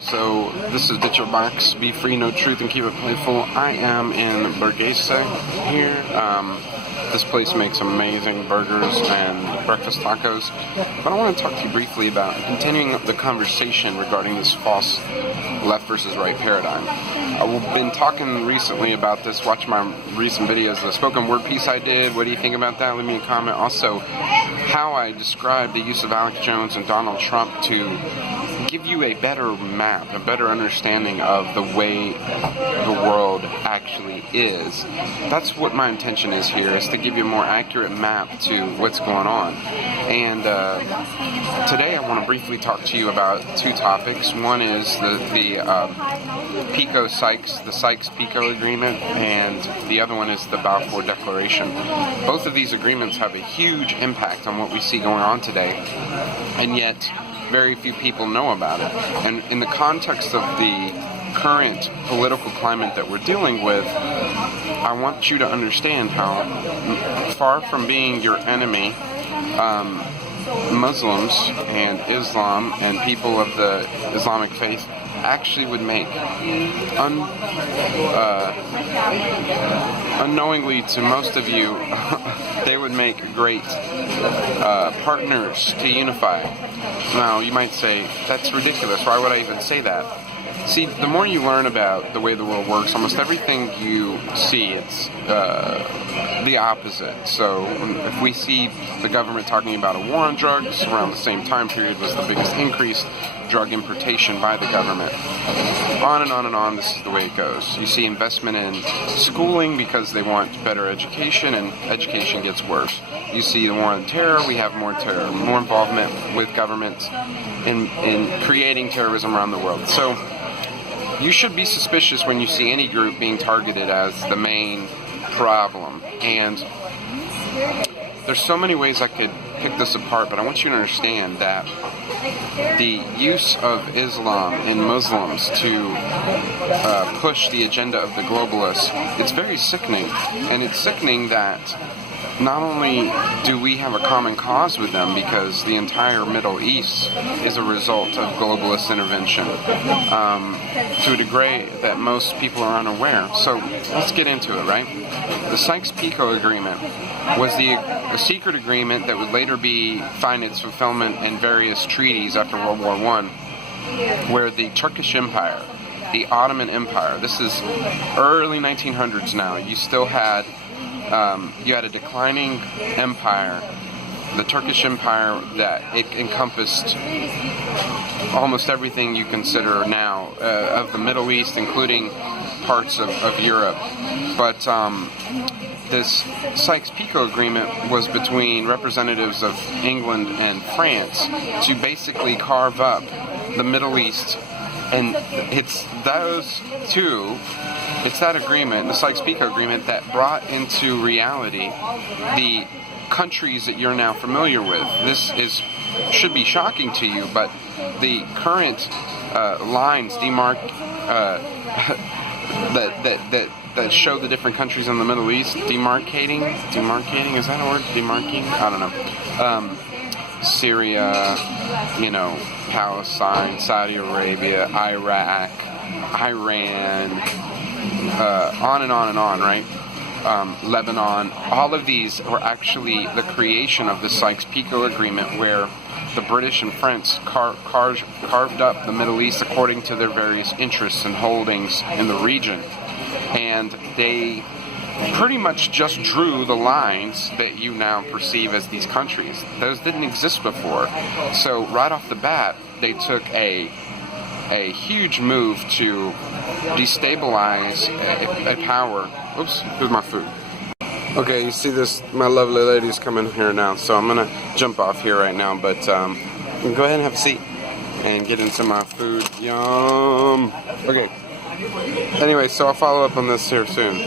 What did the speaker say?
So this is Digital Box, be free, no truth, and keep it playful. I am in Burguese here. This place makes amazing burgers and breakfast tacos. But I want to talk to you briefly about continuing the conversation regarding this false left versus right paradigm. I've been talking recently about this. Watch my recent videos, the spoken word piece I did. What do you think about that? Leave me a comment. Also, how I described the use of Alex Jones and Donald Trump to give you a better map, a better understanding of the way the world actually is. That's what my intention is here, is to give you a more accurate map to what's going on. And today I want to briefly talk to you about two topics. One is the Sykes-Picot Agreement, and the other one is the Balfour Declaration. Both of these agreements have a huge impact on what we see going on today, and yet very few people know about it. And in the context of the current political climate that we're dealing with, I want you to understand how far from being your enemy, Muslims and Islam and people of the Islamic faith actually would make, unknowingly to most of you, they would make great partners to unify. Now, you might say, that's ridiculous. Why would I even say that? See, the more you learn about the way the world works, almost everything you see, it's the opposite. So if we see the government talking about a war on drugs, around the same time period was the biggest increased drug importation by the government. On and on and on, this is the way it goes. You see investment in schooling because they want better education, and education gets worse. You see the war on terror, we have more terror, more involvement with government in creating terrorism around the world. So you should be suspicious when you see any group being targeted as the main problem. And there's so many ways I could pick this apart, but I want you to understand that the use of Islam and Muslims to push the agenda of the globalists, it's very sickening. And it's sickening that not only do we have a common cause with them, because the entire Middle East is a result of globalist intervention to a degree that most people are unaware. So let's get into it, right? The Sykes-Picot Agreement was a secret agreement that would later find its fulfillment in various treaties after World War I, where the Turkish Empire, the Ottoman Empire, this is early 1900s now, you still had you had a declining empire, the Turkish Empire, that it encompassed almost everything you consider now of the Middle East, including parts of Europe. But this Sykes-Picot Agreement was between representatives of England and France to basically carve up the Middle East. And it's those two, it's that agreement, the Sykes-Picot Agreement, that brought into reality the countries that you're now familiar with. This should be shocking to you, but the current lines that show the different countries in the Middle East, demarcating, is that a word? Demarking? I don't know. Syria, Palestine, Saudi Arabia, Iraq, Iran, on and on and on, right? Lebanon, all of these were actually the creation of the Sykes-Picot Agreement, where the British and French carved up the Middle East according to their various interests and holdings in the region. And they pretty much just drew the lines that you now perceive as these countries. Those didn't exist before. So right off the bat, they took a huge move to destabilize a power. Oops, here's my food. Okay, you see this, my lovely lady's coming here now, so I'm gonna jump off here right now, but go ahead and have a seat and get into my food. Yum! Okay. Anyway, so I'll follow up on this here soon.